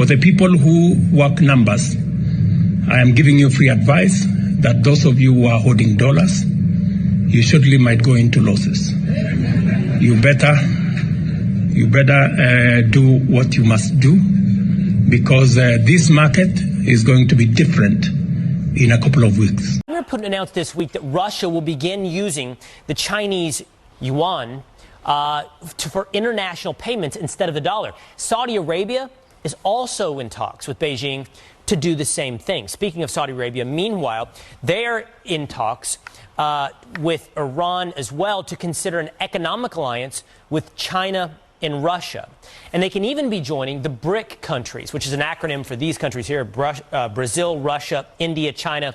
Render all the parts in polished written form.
For the people who work numbers, I am giving you free advice that those of you who are holding dollars, you surely might go into losses. You better do what you must do, because this market is going to be different in a couple of weeks. Putin announced this week that Russia will begin using the Chinese yuan for international payments instead of the dollar. Saudi Arabia is also in talks with Beijing to do the same thing. Speaking of Saudi Arabia, meanwhile, they're in talks with Iran as well to consider an economic alliance with China and Russia. And they can even be joining the BRIC countries, which is an acronym for these countries here: Brazil, Russia, India, China,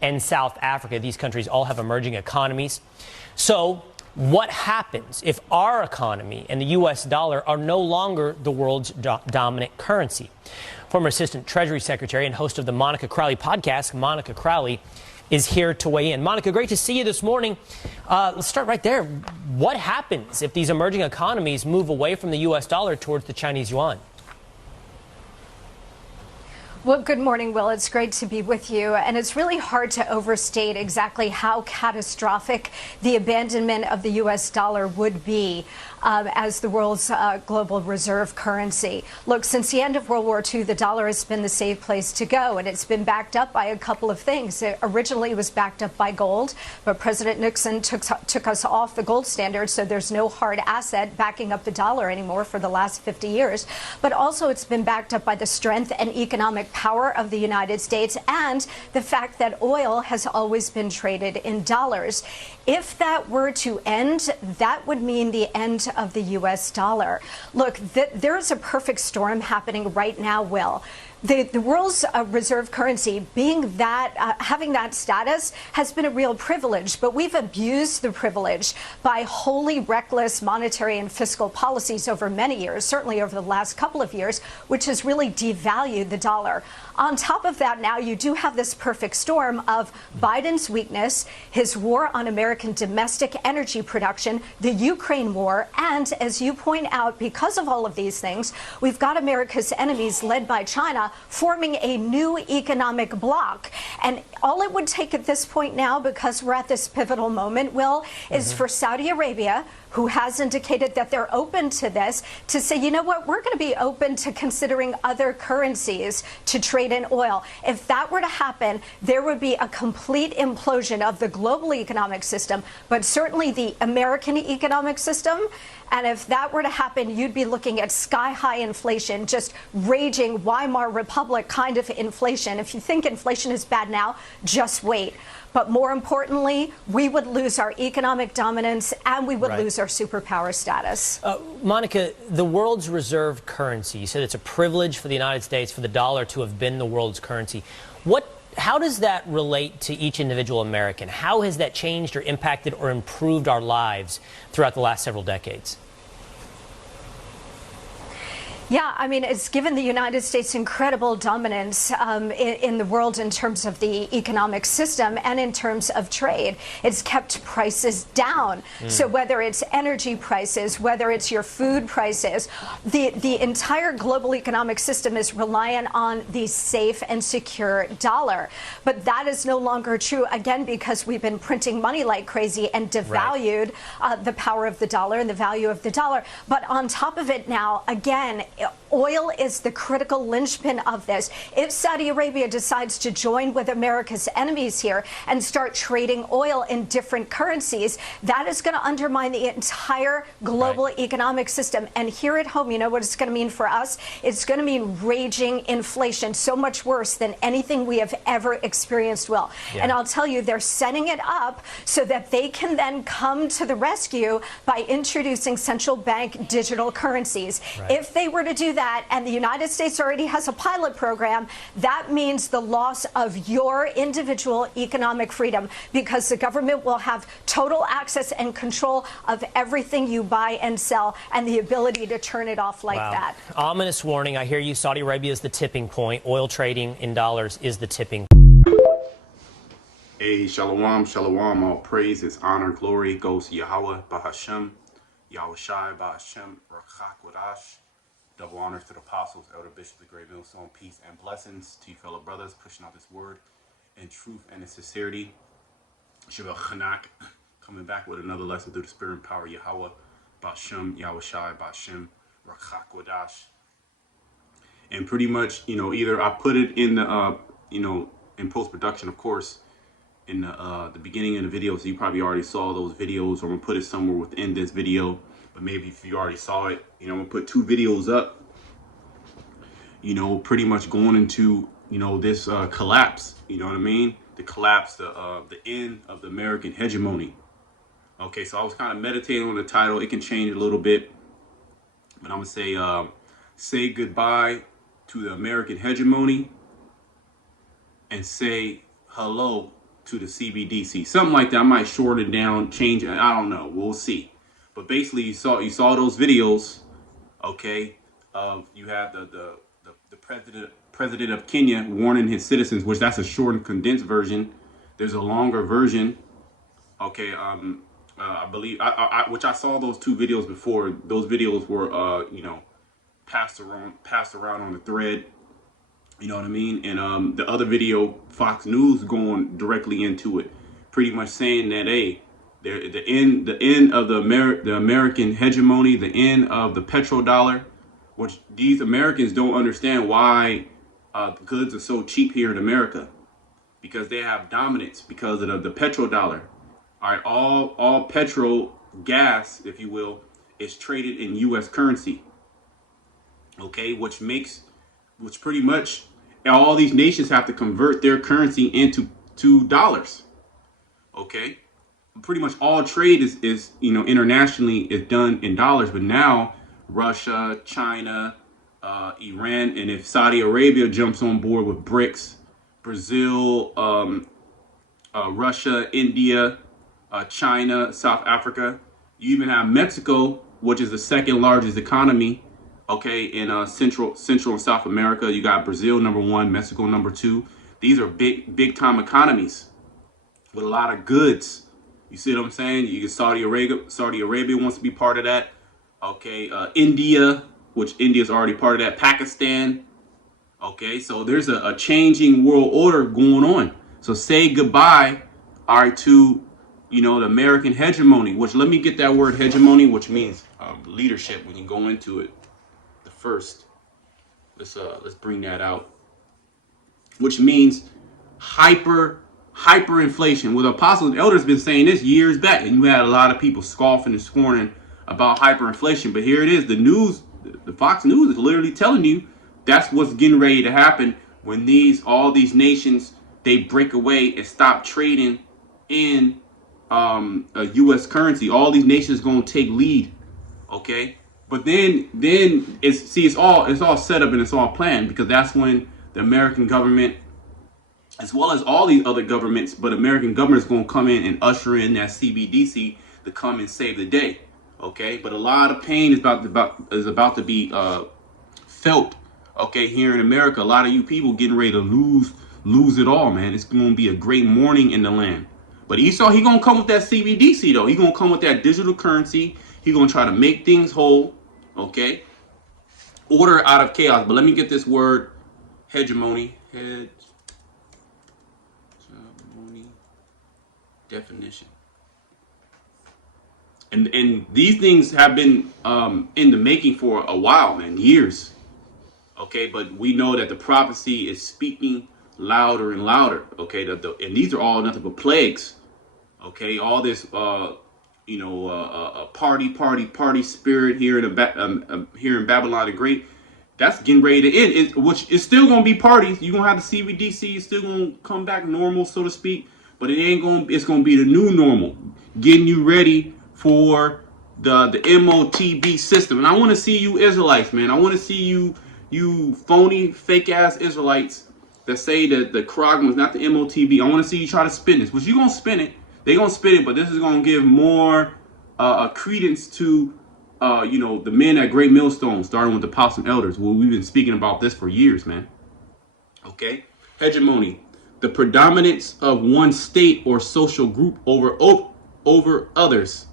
and South Africa. These countries all have emerging economies. So what happens if our economy and the U.S. dollar are no longer the world's dominant currency? Former Assistant Treasury Secretary and host of the Monica Crowley podcast, Monica Crowley, is here to weigh in. Monica, great to see you this morning. Let's start right there. What happens if these emerging economies move away from the U.S. dollar towards the Chinese yuan? Well, good morning, Will. It's great to be with you. And it's really hard to overstate exactly how catastrophic the abandonment of the U.S. dollar would be as the world's global reserve currency. Look, since the end of World War II, the dollar has been the safe place to go, and it's been backed up by a couple of things. It originally was backed up by gold, but President Nixon took us off the gold standard, so there's no hard asset backing up the dollar anymore for the last 50 years. But also it's been backed up by the strength and economic power of the United States and the fact that oil has always been traded in dollars. If that were to end, that would mean the end of the U.S. dollar. Look, there is a perfect storm happening right now, Will. The world's reserve currency being that, having that status has been a real privilege, but we've abused the privilege by wholly reckless monetary and fiscal policies over many years, certainly over the last couple of years, which has really devalued the dollar. On top of that, now you do have this perfect storm of Biden's weakness, his war on American domestic energy production, the Ukraine war, and as you point out, because of all of these things, we've got America's enemies led by China forming a new economic bloc. And all it would take at this point now, because we're at this pivotal moment, Will, is for Saudi Arabia, who has indicated that they're open to this, to say, you know what, we're going to be open to considering other currencies to trade in oil. If that were to happen, there would be a complete implosion of the global economic system, but certainly the American economic system. And if that were to happen, you'd be looking at sky-high inflation, just raging Weimar Republic kind of inflation. If you think inflation is bad now, just wait. But more importantly, we would lose our economic dominance and we would lose our superpower status. Monica, the world's reserve currency, you said it's a privilege for the United States for the dollar to have been the world's currency. How does that relate to each individual American? How has that changed or impacted or improved our lives throughout the last several decades? Yeah, I mean, it's given the United States incredible dominance in the world in terms of the economic system and in terms of trade. It's kept prices down. So whether it's energy prices, whether it's your food prices, the entire global economic system is reliant on the safe and secure dollar. But that is no longer true, again, because we've been printing money like crazy and devalued the power of the dollar and the value of the dollar. But on top of it now, again, oil is the critical linchpin of this. If Saudi Arabia decides to join with America's enemies here and start trading oil in different currencies, that is going to undermine the entire global economic system. And here at home, you know what it's going to mean for us? It's going to mean raging inflation, so much worse than anything we have ever experienced, Will. And I'll tell you, they're setting it up so that they can then come to the rescue by introducing central bank digital currencies. If they were to do that, and the United States already has a pilot program, that means the loss of your individual economic freedom, because the government will have total access and control of everything you buy and sell and the ability to turn it off like that. Ominous warning. I hear you. Saudi Arabia is the tipping point. Oil trading in dollars is the tipping. Hey, shalom, shalom. All praises, honor, glory goes to Yahweh Bashem, Yahweh Bashem, Rakak Wadash. Double honors to the apostles, elder bishops, the great millstone, peace and blessings to you fellow brothers, pushing out this word in truth and in sincerity. Shabbat Chanak, coming back with another lesson through the spirit and power of Yahweh Bashem, Yahweh Bashem, Rakak Wadash. And pretty much, either I put it in the, in post-production, of course, in the beginning of the video, so you probably already saw those videos, or I'm gonna put it somewhere within this video. But maybe if you already saw it, I'm gonna put 2 videos up, pretty much going into, this collapse, you know what I mean? The collapse, the end of the American hegemony. Okay, so I was kind of meditating on the title. It can change a little bit, but I'm gonna say goodbye to the American hegemony and say hello to the Cbdc'S. Something like that. I might shorten it down, change it. I don't know. We'll see. But basically, you saw those videos. Okay, you have the president of Kenya warning his citizens, which that's a short and condensed version. There's a longer version. Okay, I believe which I saw those 2 videos before. Those videos were passed around on the thread. You know what I mean? And the other video, Fox News going directly into it, pretty much saying that the end of the American hegemony, the end of the petrodollar, which these Americans don't understand why goods are so cheap here in America, because they have dominance because of the petrodollar. All right, all petrol gas, if you will, is traded in U.S. currency. Okay, which pretty much all these nations have to convert their currency into dollars. Okay, pretty much all trade is internationally is done in dollars, but now Russia, China, Iran, and if Saudi Arabia jumps on board with BRICS, Brazil, Russia, India, China, South Africa, you even have Mexico, which is the 2nd largest economy. Okay, in Central and South America, you got Brazil number 1, Mexico number 2. These are big time economies with a lot of goods. You see what I'm saying? You get Saudi Arabia wants to be part of that. Okay, India, which India is already part of that. Pakistan. Okay, so there's a changing world order going on. So say goodbye, all right, to the American hegemony. Which, let me get that word hegemony, which means leadership. When you go into it. First, let's bring that out, which means hyperinflation. Well, the apostles and elders have been saying this years back, and you had a lot of people scoffing and scorning about hyperinflation. But here it is, the news, the Fox News is literally telling you that's what's getting ready to happen when all these nations, they break away and stop trading in a U.S. currency. All these nations gonna take lead. Okay. But then it's all set up and it's all planned, because that's when the American government, as well as all these other governments, but American government is going to come in and usher in that Cbdc to come and save the day. Okay, but a lot of pain is about to be felt. Okay, here in America, a lot of you people getting ready to lose it all, man. It's going to be a great mourning in the land. But Esau, he gonna come with that Cbdc though. He gonna come with that digital currency. He gonna try to make things whole. Okay, order out of chaos. But let me get this word, hegemony. Hegemony definition. And these things have been in the making for a while, man, years. Okay, but we know that the prophecy is speaking louder and louder. Okay, and these are all nothing but plagues. Okay, all this party spirit here in Babylon the Great, that's getting ready to end. Which is still gonna be parties. You're gonna have the Cbdc, it's still gonna come back normal, so to speak, but it's gonna be the new normal, getting you ready for the MOTB system. And I want to see you Israelites, man. I want to see you phony, fake ass Israelites that say that the Quran was not the MOTB. I want to see you try to spin this. Which you gonna spin it? They gonna spin it, but this is gonna give more credence to the men at Great Millstone, starting with the apostles and elders. Well, we've been speaking about this for years, man. Okay, hegemony, the predominance of one state or social group over others.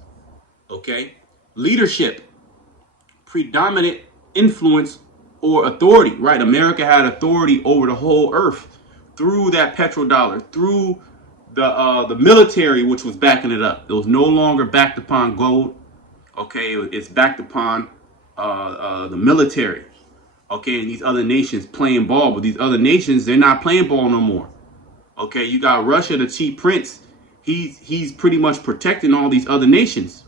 Okay, leadership, predominant influence or authority, right? America had authority over the whole earth through that petrodollar, through the military, which was backing it up. It was no longer backed upon gold. Okay, it's backed upon the military. Okay, and these other nations playing ball, but these other nations, they're not playing ball no more. Okay, you got Russia, the cheap prince. He's pretty much protecting all these other nations.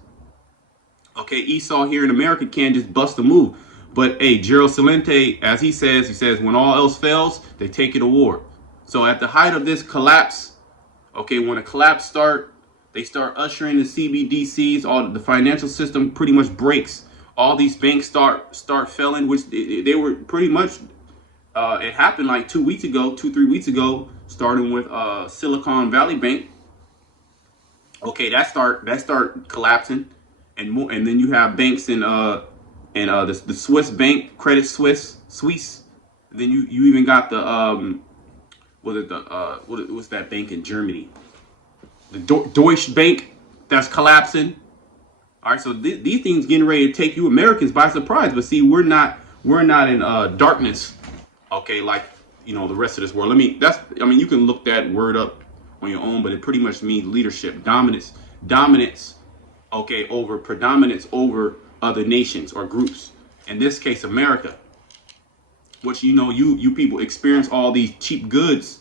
Okay, Esau here in America can't just bust a move. But hey, Gerald Celente, as he says, when all else fails, they take it to war. So at the height of this collapse, okay, when a collapse they start ushering the Cbdc'S, all the financial system pretty much breaks. All these banks start failing, which they were pretty much, it happened like 3 weeks ago, starting with Silicon Valley Bank. Okay, that start collapsing, and then you have banks in the Swiss bank, Credit Suisse. And then you even got the what's that bank in Germany? The Deutsche Bank, that's collapsing. All right, so these things getting ready to take you Americans by surprise. But see, we're not in darkness, okay, like the rest of this world. You can look that word up on your own, but it pretty much means leadership, dominance, okay, predominance over other nations or groups. In this case, America, which you people experience all these cheap goods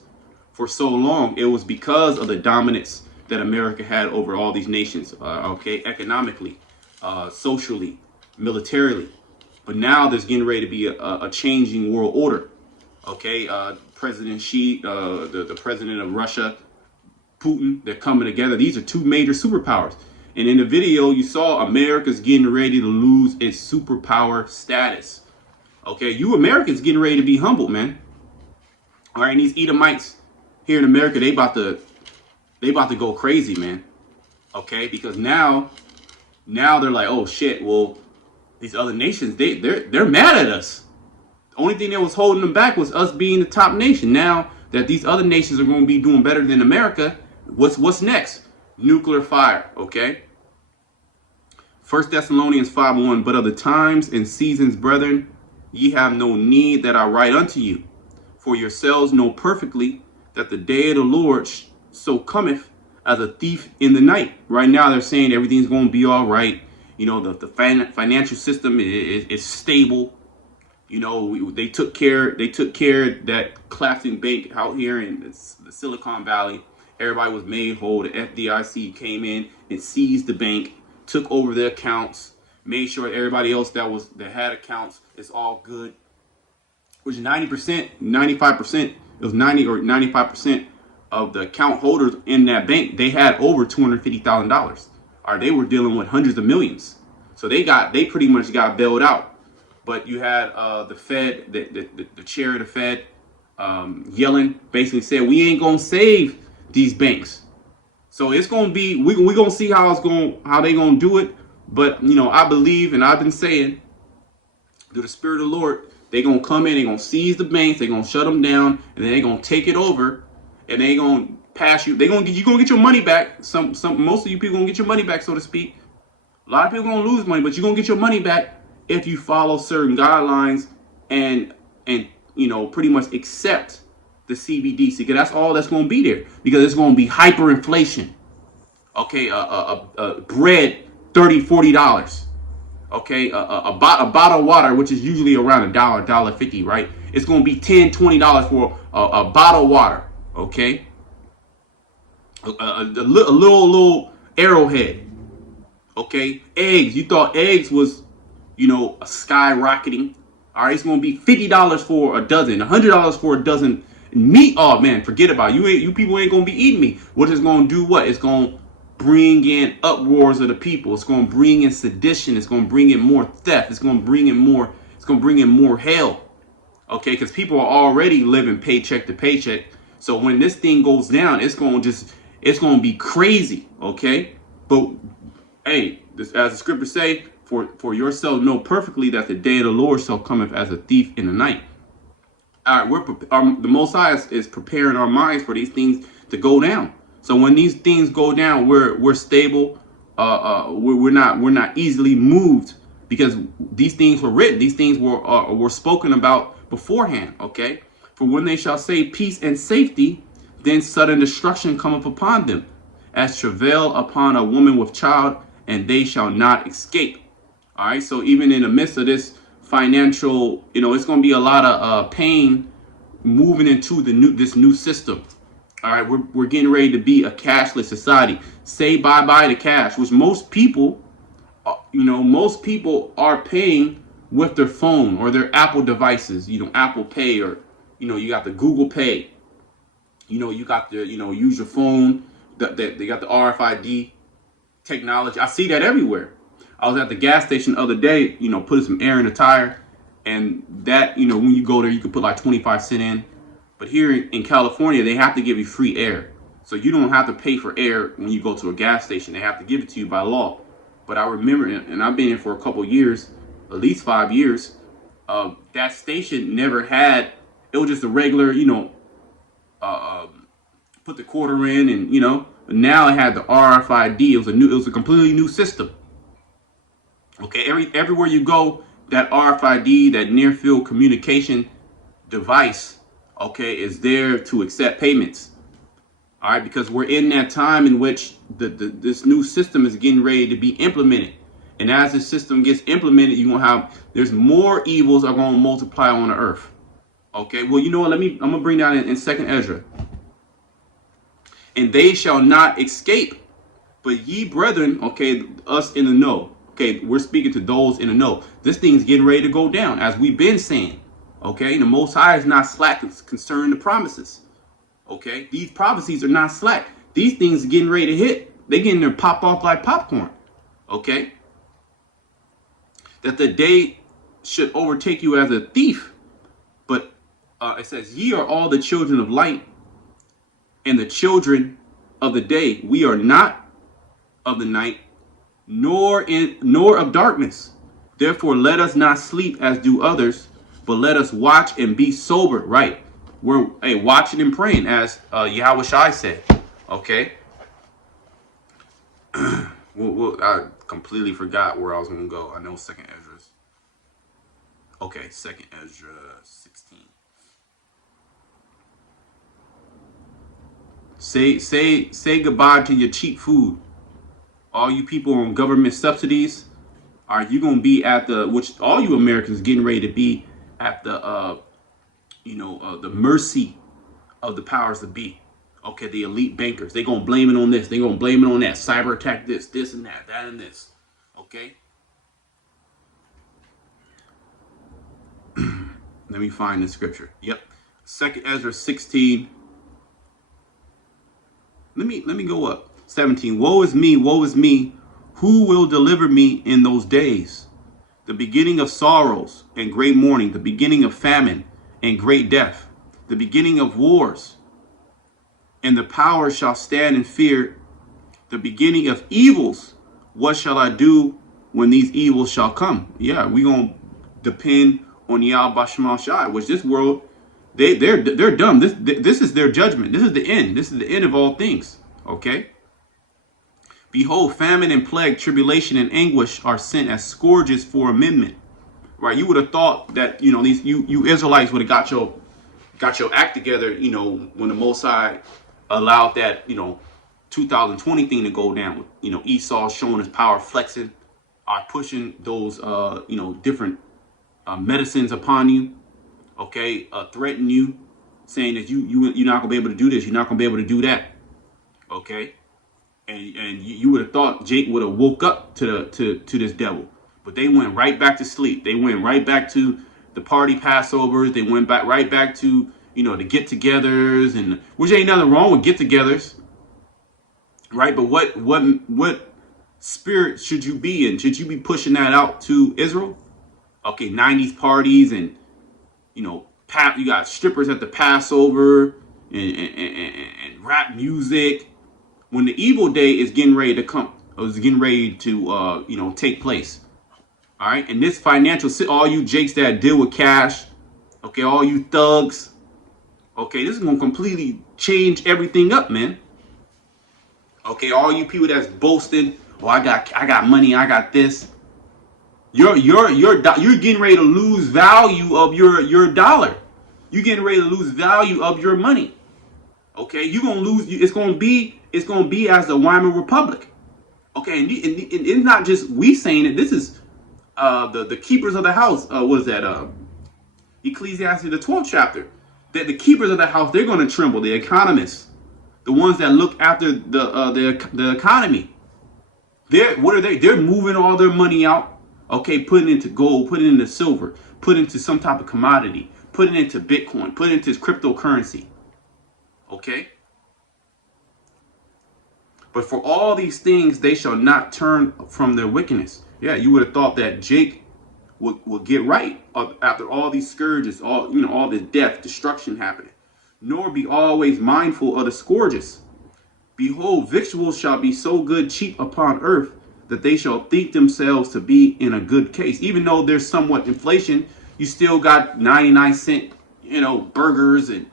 for so long. It was because of the dominance that America had over all these nations, okay, economically, socially, militarily. But now there's getting ready to be a changing world order, okay? President Xi, the president of Russia, Putin, they're coming together. These are two major superpowers. And in the video, you saw America's getting ready to lose its superpower status. Okay, you Americans getting ready to be humbled, man. All right, and these Edomites here in America, they about to go crazy, man. Okay, because now they're like, oh shit, well, these other nations, they're mad at us. The only thing that was holding them back was us being the top nation. Now that these other nations are going to be doing better than America, what's next? Nuclear fire, okay? 1 Thessalonians 5:1, but of the times and seasons, brethren, ye have no need that I write unto you. For yourselves know perfectly that the day of the Lord so cometh as a thief in the night. Right now they're saying everything's going to be all right. The financial system is stable. They took care of that collapsing bank out here in the Silicon Valley. Everybody was made whole. The FDIC came in and seized the bank, took over the accounts, made sure everybody else that had accounts is all good. Which 95%, it was 90 or 95% of the account holders in that bank, they had over $250,000. Or they were dealing with hundreds of millions. So they pretty much got bailed out. But you had the Fed, the chair of the Fed, yelling, basically said, we ain't gonna save these banks. So it's gonna be, we're gonna see how they gonna do it. But I believe, and I've been saying, through the Spirit of the Lord, they're gonna come in, they're gonna seize the banks, they're gonna shut them down, and then they're gonna take it over, and they're gonna pass you. You're gonna get your money back. Most of you people gonna get your money back, so to speak. A lot of people gonna lose money, but you're gonna get your money back if you follow certain guidelines and pretty much accept the CBDC, because that's all that's going to be there, because it's going to be hyperinflation. Okay, bread $30-$40. Okay, a bottle of water, which is usually around $1.50, right? It's going to be $10-$20 for a bottle of water. Okay, a little arrowhead. Okay, eggs. You thought eggs was skyrocketing. All right, it's going to be $50 for a dozen, $100 for a dozen. Meat, oh man, forget about it. You people ain't gonna be eating meat. What it's gonna do? What it's gonna bring in uproars of the people. It's gonna bring in sedition. It's gonna bring in more theft. It's gonna bring in more hell. Okay, because people are already living paycheck to paycheck. So when this thing goes down, it's gonna be crazy. Okay, but hey, as the scriptures say, for yourselves know perfectly that the day of the Lord shall cometh as a thief in the night. All right, the Most High is preparing our minds for these things to go down. So when these things go down, we're stable. We're not easily moved because these things were written. These things were spoken about beforehand. Okay. For when they shall say peace and safety, then sudden destruction cometh upon them, as travail upon a woman with child, and they shall not escape. All right. So even in the midst of this financial, it's going to be a lot of pain moving into this new system. All right. We're getting ready to be a cashless society. Say bye-bye to cash, which most people are paying with their phone or their Apple devices, Apple Pay, or, you got the Google Pay, you got the, use your phone, they got the RFID technology. I see that everywhere. I was at the gas station the other day, putting some air in the tire, and that, when you go there, you can put like 25 cents in. But here in California, they have to give you free air. So you don't have to pay for air when you go to a gas station. They have to give it to you by law. But I remember, and I've been here for a couple years, at least 5 years, that station never had, it was just a regular, put the quarter in, and, but now it had the RFID. It was a completely new system. Okay, everywhere you go, that RFID, that near field communication device, okay, is there to accept payments. All right, because we're in that time in which this new system is getting ready to be implemented. And as this system gets implemented, there's more evils are going to multiply on the earth. Okay, well, you know what? I'm going to bring that in 2nd Ezra. And they shall not escape, but ye brethren, okay, us in the know. Okay, we're speaking to those in the know. This thing's getting ready to go down, as we've been saying. Okay, the Most High is not slack concerning the promises. Okay, these prophecies are not slack. These things are getting ready to hit. They're getting to pop off like popcorn. Okay, that the day should overtake you as a thief. But it says, ye are all the children of light and the children of the day. We are not of the night, nor of darkness. Therefore, let us not sleep as do others, but let us watch and be sober. Right. We're watching and praying, as Yahweh Bashem said. Okay. I completely forgot where I was going to go. I know 2nd Ezra's. Okay, 2nd Ezra 16. Say goodbye to your cheap food. All you people on government subsidies, are you going to be at which all you Americans getting ready to be at the mercy of the powers that be. Okay, the elite bankers. They're going to blame it on this. They're going to blame it on that. Cyber attack this and that and this. Okay. Let me find the scripture. Yep. 2nd Ezra 16. Let me go up. 17. Woe is me. Who will deliver me in those days? The beginning of sorrows and great mourning, the beginning of famine and great death, the beginning of wars, and the powers shall stand in fear, the beginning of evils. What shall I do when these evils shall come? Yeah, we're going to depend on Yahweh Bashem, which this world, they're dumb. This is their judgment. This is the end. This is the end of all things. Okay. Behold, famine and plague, tribulation and anguish are sent as scourges for amendment. Right? You would have thought that, you Israelites would have got your act together, when the Most High allowed that, 2020 thing to go down. Esau showing his power, flexing, pushing those, different medicines upon you. Okay, threatening you, saying that you're not gonna be able to do this, you're not gonna be able to do that. Okay, and you would have thought Jake would have woke up to this devil, but they went right back to sleep. They went right back to the party Passovers. They went right back to the get-togethers, and which ain't nothing wrong with get-togethers, right? But what spirit should you be in? Should you be pushing that out to Israel? Okay, 90s parties, and you got strippers at the Passover and rap music. When the evil day is getting ready to come, or is getting ready to take place. All right, and this financial, all you jakes that deal with cash, okay, all you thugs, okay, this is gonna completely change everything up, man. Okay, all you people that's boasting, oh, I got money, I got this. You're getting ready to lose value of your dollar. You're getting ready to lose value of your money. Okay, you're gonna lose. It's gonna be as the Weimar Republic. Okay, and it's not just we saying it. This is the keepers of the house. What is that? Ecclesiastes, the 12th chapter. That the keepers of the house, they're going to tremble. The economists, the ones that look after the economy. What are they? They're moving all their money out. Okay, putting it into gold, putting it into silver, put it into some type of commodity, putting it into Bitcoin, putting it into cryptocurrency. Okay. But for all these things, they shall not turn from their wickedness. Yeah, you would have thought that Jake would get right after all these scourges, all this death, destruction happening. Nor be always mindful of the scourges. Behold, victuals shall be so good cheap upon earth that they shall think themselves to be in a good case. Even though there's somewhat inflation, you still got 99-cent, burgers and,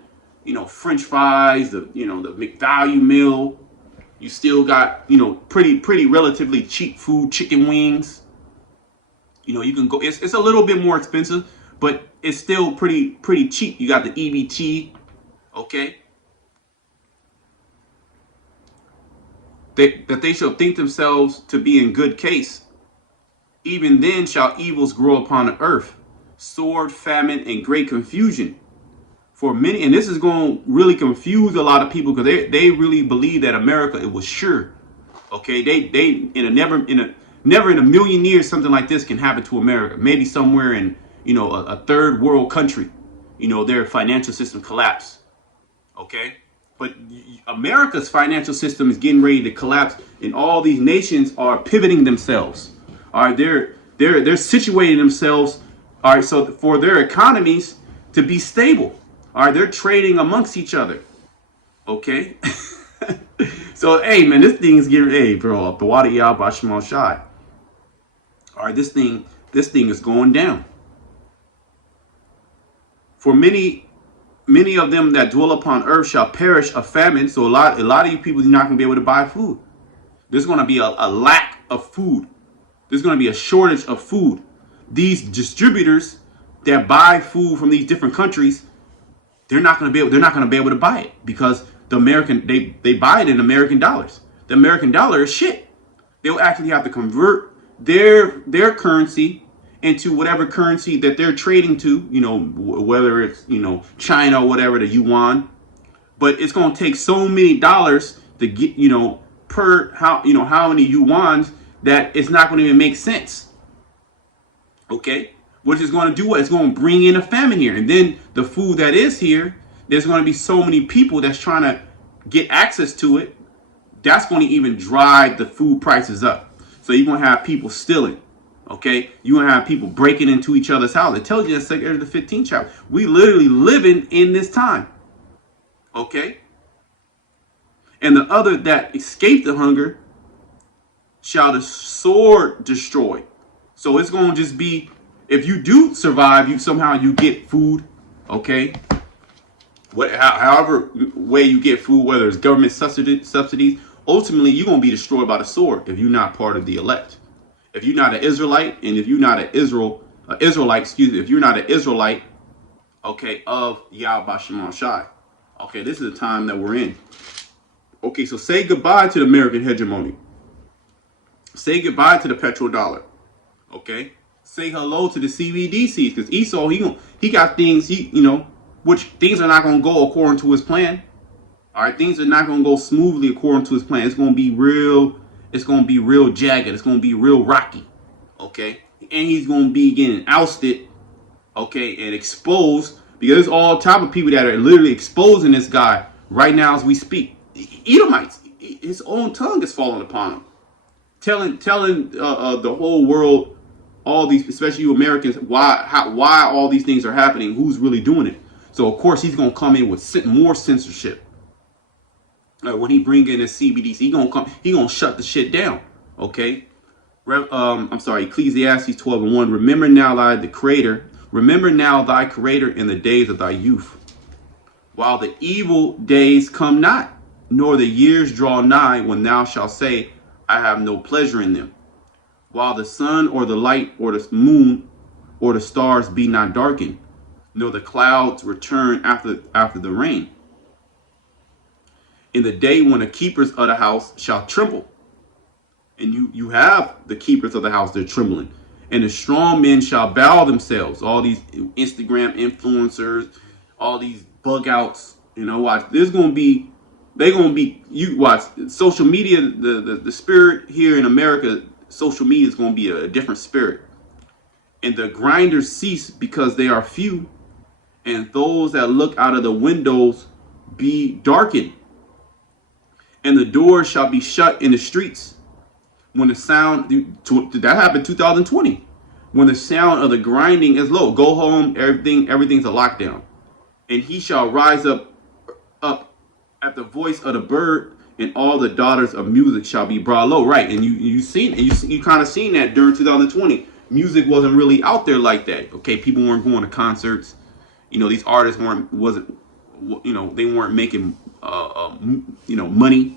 French fries, the McValue meal. You still got, pretty relatively cheap food, chicken wings. You can go, it's a little bit more expensive, but it's still pretty cheap. You got the EBT, okay? That they shall think themselves to be in good case. Even then shall evils grow upon the earth, sword, famine, and great confusion. For many, and this is going to really confuse a lot of people because they really believe that America, it was sure. Okay, they never in a million years something like this can happen to America. Maybe somewhere in a third world country, their financial system collapse. Okay, but America's financial system is getting ready to collapse, and all these nations are pivoting themselves. All right, they're situating themselves. All right, so for their economies to be stable. All right, they're trading amongst each other. Okay. So, hey, man, this thing is getting, hey, bro, the water Yahweh Bashem shy. All right, this thing is going down. For many of them that dwell upon earth shall perish of famine. So a lot of you people are not going to be able to buy food. There's going to be a lack of food. There's going to be a shortage of food. These distributors that buy food from these different countries, they're not going to be able to buy it because they buy it in American dollars. The American dollar is shit. They'll actually have to convert their currency into whatever currency that they're trading to, whether it's, China or whatever, the yuan. But it's going to take so many dollars to get, per how many yuans that it's not going to even make sense. Okay. Which is going to do what? It's going to bring in a famine here. And then the food that is here, there's going to be so many people that's trying to get access to it. That's going to even drive the food prices up. So you're going to have people stealing. Okay. You're going to have people breaking into each other's house. It tells you in the 15th chapter. We literally living in this time. Okay. And the other that escaped the hunger shall the sword destroy. So it's going to just be, if you do survive, you get food, okay? However way you get food, whether it's government subsidies, ultimately you're gonna be destroyed by the sword if you're not part of the elect. If you're not an Israelite, and if you're not an Israelite, if you're not an Israelite, okay, of Yahweh Bashem Shai. Okay, this is the time that we're in. Okay, so say goodbye to the American hegemony. Say goodbye to the petrodollar. Okay. Say hello to the Cbdc'S because Esau, he got things, which things are not going to go according to his plan. All right, things are not going to go smoothly according to his plan. It's going to be real jagged. It's going to be real rocky. Okay, and he's going to be getting ousted. Okay, and exposed because there's all type of people that are literally exposing this guy right now as we speak. Edomites, his own tongue is falling upon him, telling the whole world. All these, especially you Americans, why all these things are happening, who's really doing it. So, of course, he's going to come in with more censorship. When he bring in his CBDC, he going to shut the shit down. Okay? Ecclesiastes 12:1. Remember now thy creator in the days of thy youth, while the evil days come not, nor the years draw nigh when thou shalt say, I have no pleasure in them. while the sun or the light or the moon or the stars be not darkened, nor the clouds return after the rain. In the day when the keepers of the house shall tremble, and you have the keepers of the house, they're trembling, and the strong men shall bow themselves. All these Instagram influencers, all these bug outs, watch. They're gonna be, you watch social media. The spirit here in America, social media is gonna be a different spirit. And the grinders cease because they are few, and those that look out of the windows be darkened. And the doors shall be shut in the streets. When the sound, that happened 2020. When the sound of the grinding is low, go home, everything's a lockdown. And he shall rise up at the voice of the bird, and all the daughters of music shall be brought low. Right, and you kind of seen that during 2020. Music wasn't really out there like that. Okay, people weren't going to concerts. These artists they weren't making money.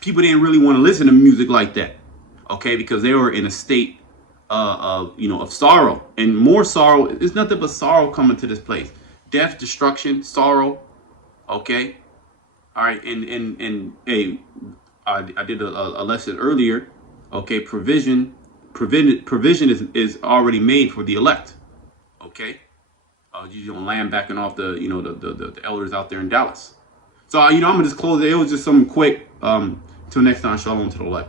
People didn't really want to listen to music like that, okay, because they were in a state of sorrow, and more sorrow. It's nothing but sorrow coming to this place: death, destruction, sorrow. Okay, all right, and hey, I did a lesson earlier. Okay, provision is already made for the elect. Okay, you don't land backing off the elders out there in Dallas. So I'm gonna just close it. It was just something quick. Till next time, shalom to the left.